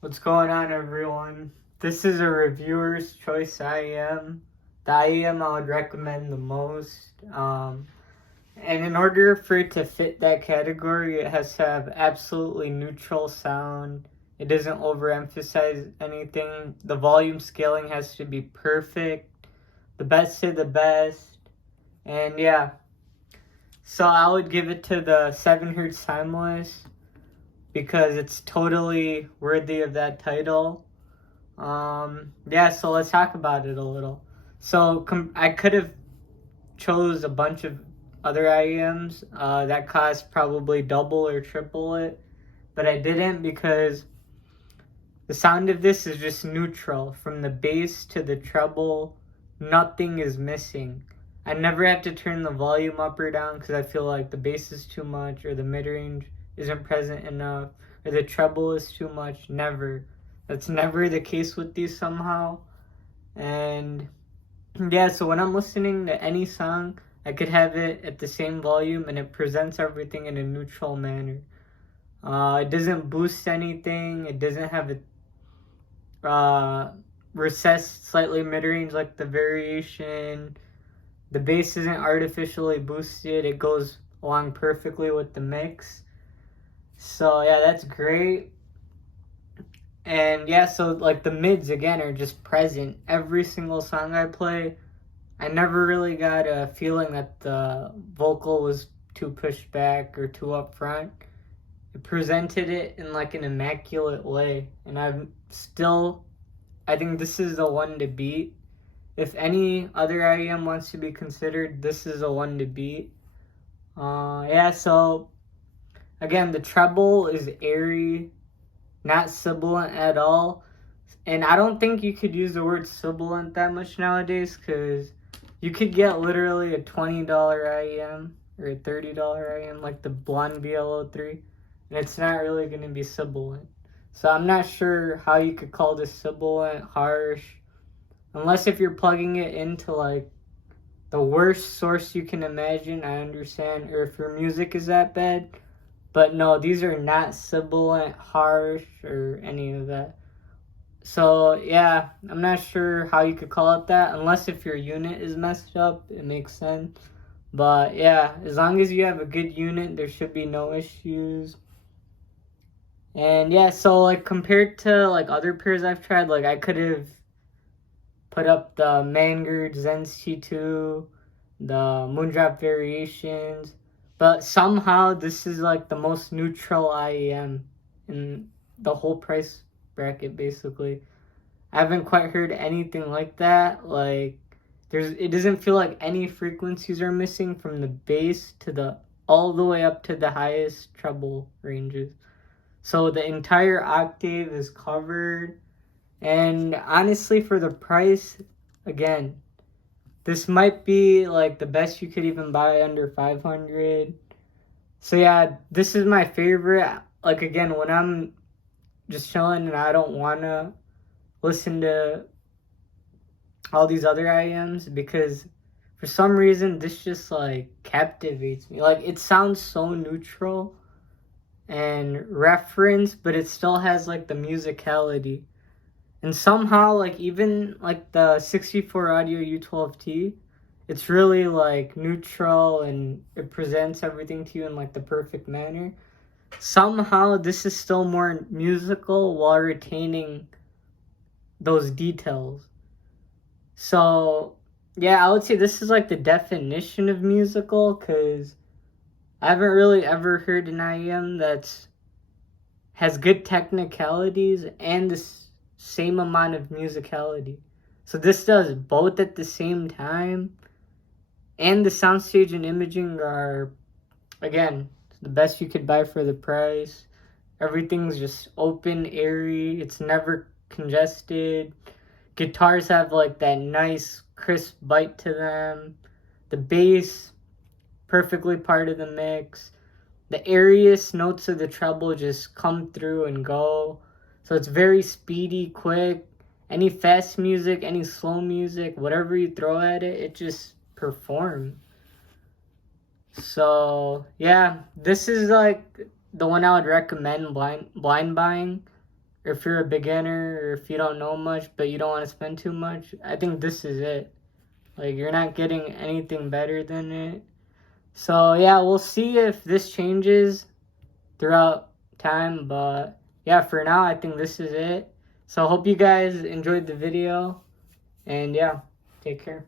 What's going on, everyone? This is a reviewer's choice IEM. The IEM I would recommend the most. And in order for it to fit that category, it has to have absolutely neutral sound. It doesn't overemphasize anything. The volume scaling has to be perfect. The best of the best. And yeah, so I would give it to the 7 Hertz Timeless because it's totally worthy of that title. Yeah, so let's talk about it a little. So I could have chose a bunch of other IEMs that cost probably double or triple it, but I didn't because the sound of this is just neutral. From the bass to the treble, nothing is missing. I never have to turn the volume up or down because I feel like the bass is too much or the mid-range isn't present enough or the treble is too much. Never. That's never the case with these somehow. And yeah, so when I'm listening to any song, I could have it at the same volume and it presents everything in a neutral manner. It doesn't boost anything. It doesn't have a recessed slightly mid-range like the variation. The bass isn't artificially boosted. It goes along perfectly with the mix. So yeah, that's great. And yeah, so like the mids again are just present. Every single song I play, I never really got a feeling that the vocal was too pushed back or too up front. It presented it in like an immaculate way. And I think this is the one to beat. If any other IEM wants to be considered, this is the one to beat. Yeah, so again, the treble is airy, not sibilant at all. And I don't think you could use the word sibilant that much nowadays because you could get literally a $20 IEM or a $30 IEM like the Blonde VLO3, and it's not really going to be sibilant. So I'm not sure how you could call this sibilant, harsh, unless if you're plugging it into like the worst source you can imagine, I understand, or if your music is that bad. But no, these are not sibilant, harsh, or any of that. So yeah, I'm not sure how you could call it that, unless if your unit is messed up, it makes sense. But yeah, as long as you have a good unit, there should be no issues. And yeah, so like compared to like other pairs I've tried, like I could have put up the Mangard Zen's T2, the Moondrop Variations, but somehow this is like the most neutral IEM in the whole price bracket basically. I haven't quite heard anything like that. Like it doesn't feel like any frequencies are missing from the bass to the all the way up to the highest treble ranges. So the entire octave is covered. And honestly, for the price, again, this might be like the best you could even buy under 500. So yeah, this is my favorite. Like again, when I'm just chilling and I don't want to listen to all these other IEMs because for some reason this just like captivates me. Like it sounds so neutral and reference, but it still has like the musicality. And somehow, like, even, like, the 64 Audio U12T, it's really, like, neutral and it presents everything to you in, like, the perfect manner. Somehow, this is still more musical while retaining those details. So, yeah, I would say this is, like, the definition of musical, because I haven't really ever heard an IEM that's has good technicalities and this same amount of musicality. So this does both at the same time, and the soundstage and imaging are, again, the best you could buy for the price. Everything's just open, airy. It's never congested. Guitars have like that nice crisp bite to them. The bass, perfectly part of the mix. The airiest notes of the treble just come through and go. So it's very speedy, quick. Any fast music, any slow music, whatever you throw at it, it just performs. So yeah, this is like the one I would recommend blind buying or if you're a beginner, or if you don't know much, but you don't want to spend too much, I think this is it. Like, you're not getting anything better than it. So, yeah, we'll see if this changes throughout time, but yeah, for now, I think this is it. So, hope you guys enjoyed the video, and yeah, take care.